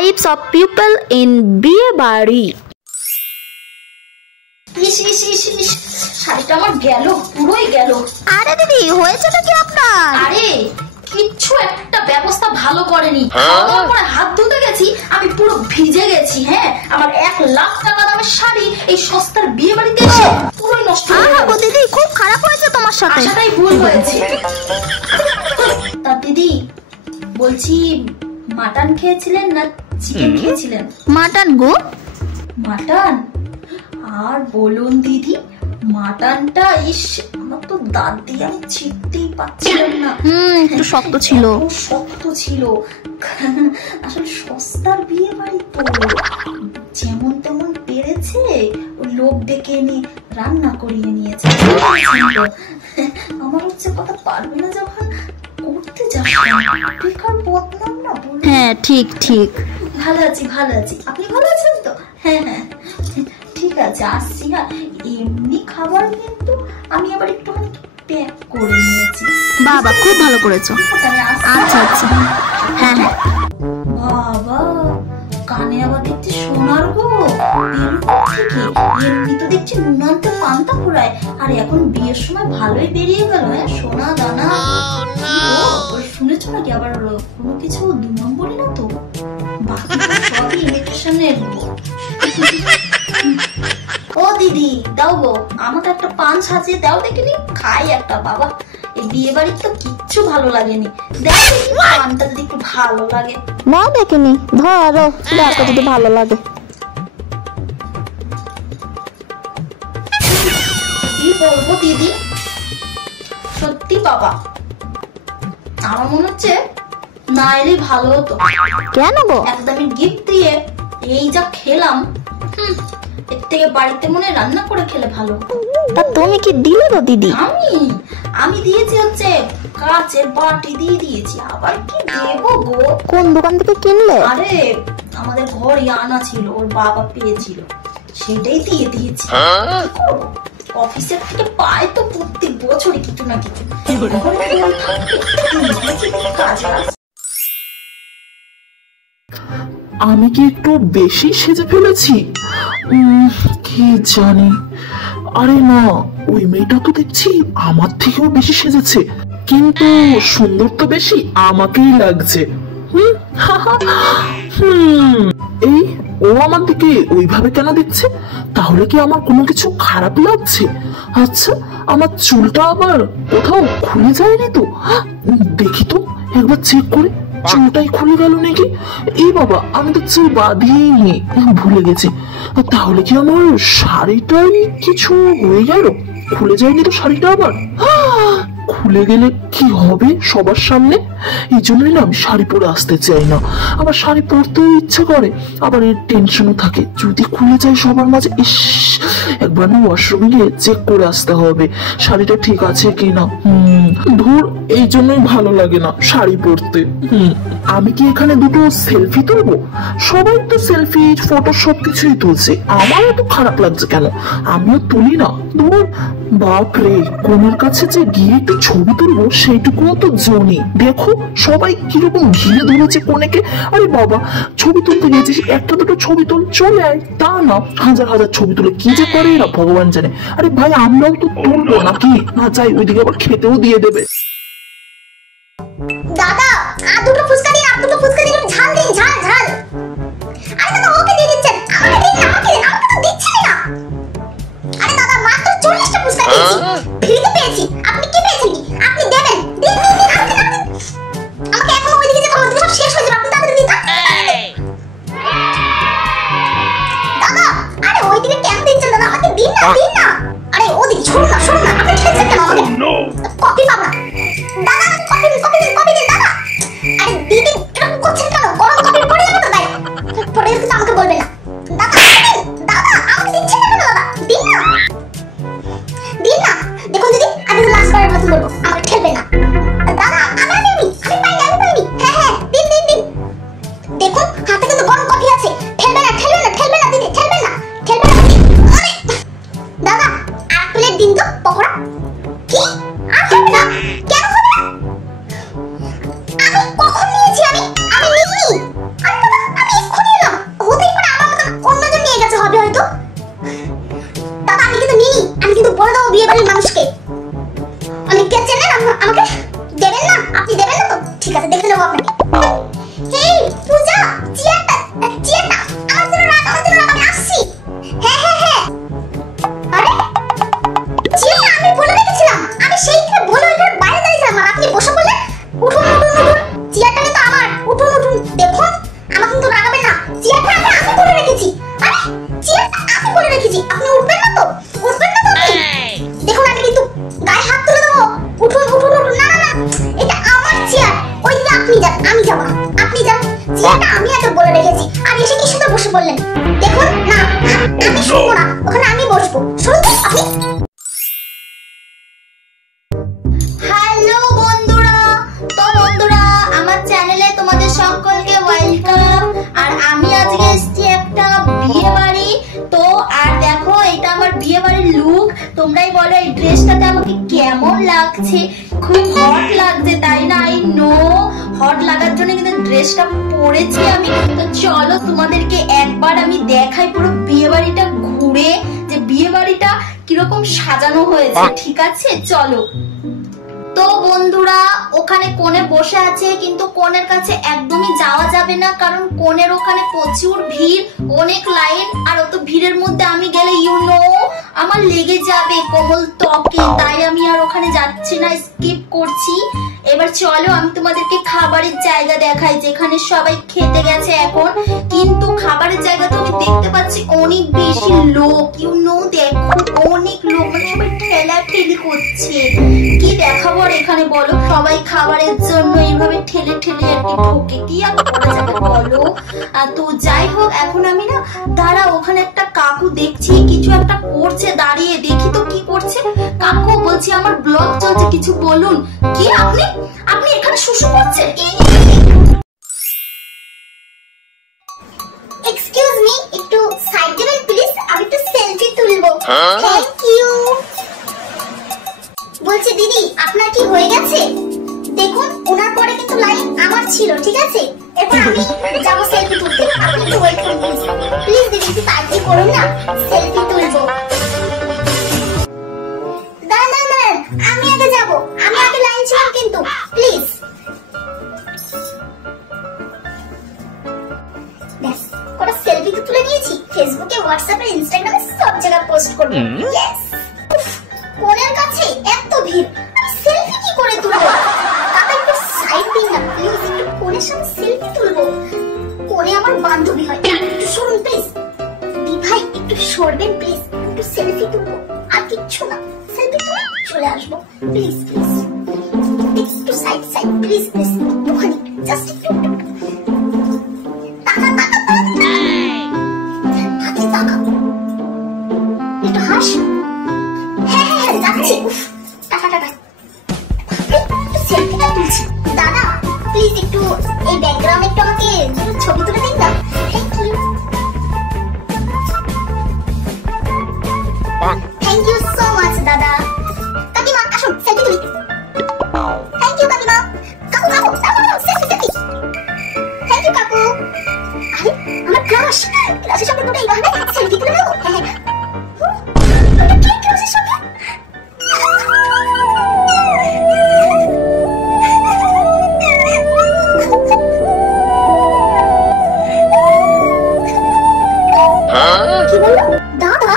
types of people in বিয়ে বাড়ি। শাড়িটা আমার গেল, পুরোই গেল। আরে দিদি হয়েছে নাকি আপনার? আরে কিচ্ছু একটা ব্যবস্থা ভালো করেনি। পরে হাত ধুতে গেছি, আমি পুরো ভিজে গেছি। হ্যাঁ, আমার 1 লাখ টাকা দামের শাড়ি এই সস্তার বিয়ে বাড়িতে এসে পুরোই নষ্ট হয়ে গেল। দিদি খুব খারাপ হয়েছে তোমার সাথে। আশাটাই ভুল হয়েছে। তা দিদি বলছি, মাটন খেয়েছিলেন না চিকেন খেয়েছিলেন? মাটন গো। মাটন? আর বলুন দিদি, মাটনটা আমার তো দাঁত দিয়ে আমি ছিটতেই পাচ্ছিলাম না। একটু শক্ত ছিল। শক্ত ছিল। আসলে সস্তার বিয়ে বাড়ি তো, যেমন তেমন পেরেছে ওই লোক ডেকে এনে রান্না করিয়ে নিয়েছে। আমার হচ্ছে কথা, পারবে না যখন করতে যাবে বেকার বদনাম না। হ্যাঁ ঠিক ঠিক। ভালো আছি, ভালো আছি। আপনি ভালো আছেন তো? হ্যাঁ হ্যাঁ ঠিক আছে, আসছি। হ্যাঁ, এমনি খাবার কিন্তু আমি আবার একটুখানি প্যাক করে নিয়েছি। বাবা খুব ভালো করেছো। আচ্ছা আচ্ছা। হ্যাঁ হ্যাঁ। বাবা কানে আবার দেখছি সোনার গো। থেকে এমনি তো দেখছি নুনান্তে পান্তা ফুরায়, আর এখন বিয়ের সময় ভালোই বেরিয়ে গেল। হ্যাঁ, সোনা দানা। শুনেছ নাকি আবার কোনো কিছু 2 নম্বরই না তো? বাকি সবই ইমিটেশনের। ও দিদি দাও গো, আমাকে একটা পান সাজিয়ে দাও দেখিনি, খাই একটা। বাবা এই বিয়ে বাড়ির তো কিচ্ছু ভালো লাগেনি। দেখো পানটা যদি একটু ভালো লাগে। না দেখিনি, ধরো দেখো যদি ভালো লাগে। কি বলবো দিদি, সত্যি বাবা আমার মনে হচ্ছে না এলে ভালো হতো। কেন গো? একদমই গিফট দিয়ে এই যা খেলাম, এর থেকে বাড়িতে মনে রান্না করে খেলে ভালো। তা তুমি কি দিলে গো দিদি? আমি দিয়েছি হচ্ছে কাচের বাটি দিয়ে দিয়েছি। আবার কি দেবো গো? কোন দোকান থেকে কিনলে? আরে আমাদের ঘরে আনা ছিল, ওর বাবা পেয়েছিল, সেটাই দিয়ে দিয়েছি। অফিসের থেকে পায় তো প্রত্যেক বছরই কিছু না কিছু। আমি কি একটু বেশি সেজে ফেলেছি? কি জানি। আরে না, ওই মেয়েটা তো দেখছি আমার থেকেও বেশি সেজেছে, কিন্তু সুন্দর তো বেশি আমাকেই লাগছে। এই ও আমার দিকে ওইভাবে কেন দেখছে? তাহলে কি আমার কোনো কিছু খারাপ লাগছে? আচ্ছা, আমার চুলটা আবার কোথাও খুলে যায়নি তো? দেখি তো একবার চেক করে, চুলটাই খুলে গেল নাকি? এই বাবা, আমি তো চুল বাঁধিয়েই ভুলে গেছি। তাহলে কি আমার শাড়িটাই কিছু হয়ে গেল? খুলে যায়নি তো শাড়িটা আবার? খুলে গেলে কি হবে সবার সামনে? এই জন্যই না আমি শাড়ি পরে আসতে চাই না। আবার শাড়ি পরতেও ইচ্ছে করে, আবার এর টেনশনও থাকে যদি খুলে যায় সবার মাঝে। ইস, একবার না ওয়াশরুমে গিয়ে চেক করে আসতে হবে শাড়িটা ঠিক আছে কিনা। ধুর, এই জন্যই ভালো লাগে না শাড়ি পরতে। আমি কি এখানে দুটো সেলফি তুলবো? সবাই তো সেলফি ফটো সবকিছুই তুলছে, আমার এত খারাপ লাগছে কেন? আমিও তুলি না। ধুর, বাপরে, কোনের কাছে যে গিয়ে একটু ছবি তুলবো সেইটুকুও তো জনি। দেখো সবাই কিরকম ঘিরে ধরেছে কোনেকে। আরে বাবা, ছবি তুলতে গিয়েছিস, একটা দুটো ছবি তুল, চলে আয়। তা না, হাজার হাজার ছবি তুলে কি যে করে এরা ভগবান জানে। আরে ভাই, আমরাও তো তুলবো নাকি? না যাই, ওইদিকে আবার খেতেও দিয়ে দেবে। দাদা দুটো ফুচকা দিন, দুটো ফুচকা দিন, ঝাল দিন, ঝাল ঝাল। আরে দাদা ওকে দিয়ে দিচ্ছেন, আমাকে দিন না, আমাকে তো দিচ্ছেন না। আরে দাদা মাত্র 40টা ফুচকা দিয়েছি, ফ্রিতে পেয়েছি। আপনি কি পেয়েছেন? আপনি দেবেন, দিন দিন দিন, আমাকে এখন ওইদিকে যেতে হবে, সব শেষ হয়ে যাবে। আপনি তাড়াতাড়ি দিন। দাদা আরে ওইদিকে কেন দিচ্ছেন দাদা? আমাকে দিন না, দিন না। আরে ওদিকে শুনুন না, শুনুন না, আপনি খেলছেন কেন আমাকে? কফি পাবো না দাদা, কফি দিন, কফি দিন, কফি দিন দাদা। করে রেখেছি আর এসে কি সুন্দর বসে বললেন। দেখুন না, আমি শুনবো না, ওখানে আমি বসবো। শুনুন তো আপনি। হ্যালো বন্ধুরা, তো বন্ধুরা আমার চ্যানেলে তোমাদের সকলকে ওয়েলকাম। আর আমি আজকে এসেছি একটা বিয়ে বাড়ি। তো আর দেখো এটা আমার বিয়ে বাড়ির লুক। তোমরাই বলো এই ড্রেসটাতে আমাকে কেমন লাগছে। খুব হট লাগছে তাই না? আই নো, হট লাগার জন্য কিন্তু ড্রেসটা পরেছি আমি। তো চলো তোমাদেরকে একবার আমি দেখাই পুরো বিয়ে বাড়িটা ঘুরে, যে বিয়ে বাড়িটা কিরকম সাজানো হয়েছে। ঠিক আছে চলো। তো বন্ধুরা ওখানে কোণে বসে আছে, কিন্তু কোণের কাছে একদমই যাওয়া যাবে না, কারণ কোণের ওখানে প্রচুর ভিড়, অনেক লাইন। আর অত ভিড়ের মধ্যে আমি গেলে আমার লেগে যাবে কোমল ত্বকে, তাই আমি আর ওখানে যাচ্ছি না, স্কিপ করছি। এবার চলো আমি তোমাদেরকে খাবারের জায়গা দেখাই, যেখানে সবাই খেতে গেছে এখন। কিন্তু খাবারের জায়গা তো আমি দেখতে পাচ্ছি অনেক বেশি লোক, দেখো অনেক লোক, মানে সবাই ঠেলাঠেলি করছে। কি দেখাবো আর এখানে বলো, সবাই খাবারের জন্য এইভাবে ঠেলে ঠেলে আর কি ঢোকে, কি আর করা যাবে বলো। তো যাই হোক, এখন আমি না দাঁড়া, ওখানে একটা কাকু দেখছি কিছু একটা করছে, দাঁড়িয়ে দেখি তো কি করছে। কাকু বলছি আমার ব্লগ চলছে, কিছু বলুন। কি আপনি আপনি এখানে শুশু করছেন? এক্সকিউজ মি, একটু সাইড দেবেন প্লিজ, আমি একটু সেলফি তুলবো। Thank you. বলছি দিদি আপনার কি হয়ে গেছে? দেখুন ওনার পরে কিন্তু লাইন আমার ছিল, ঠিক আছে? এরপর আমি যাবো সেলফি তুলতে, আপনি একটু ওয়েট করুন প্লিজ। প্লিজ দিদি একটু তাড়াতাড়ি করুন না, সেলফি তুলবো। দাঁড়ান দাঁড়ান, আমি আগে যাবো, আমি আগে লাইন ছিলাম কিন্তু, প্লিজ। ব্যাস, কটা সেলফি তো তুলে নিয়েছি, ফেসবুকে, হোয়াটসঅ্যাপে, ইনস্টাগ্রামে সব জায়গায় পোস্ট করব। ইয়েস। কোণের কাছে এত ভিড়, আমি সেলফি কি করে তুলবো? কাকা একটু সাইড দিন না প্লিজ, একটু কোণের সাথে সেলফি তুলবো। কোণে আমার বান্ধবী হয়, একটু সরুন প্লিজ। দি ভাই একটু সরবেন প্লিজ, একটু সেলফি তুলবো, আর কিচ্ছু না, সেলফি তুলে চলে আসবো প্লিজ প্লিজ। একটু সাইড সাইড প্লিজ প্লিজ, ওখানে জাস্ট একটু টাকা টাকা হাতে টাকা, একটু হাস। হ্যাঁ হ্যাঁ হ্যাঁ যাচ্ছি, টাকা টাকা একটু সেলফিটা তুলছি। দাদা প্লিজ একটু এই ব্যাকগ্রাউন্ডে একটু আমাকে ছবি তুলে দিন না, thank you. Thank you so much দাদা। কাকিমা আসুন সেলফি তুলি। থ্যাংক ইউ কাকিমা। কাকু কাকু সেলফি সেলফি। থ্যাংক ইউ কাকু। আরে আমার ক্রাশ, ক্রাশের সাথে দুটো এইভাবে সেলফি তুলে নেবো। হ্যাঁ হ্যাঁ ক্রাশের সাথে কি বললো? দাদা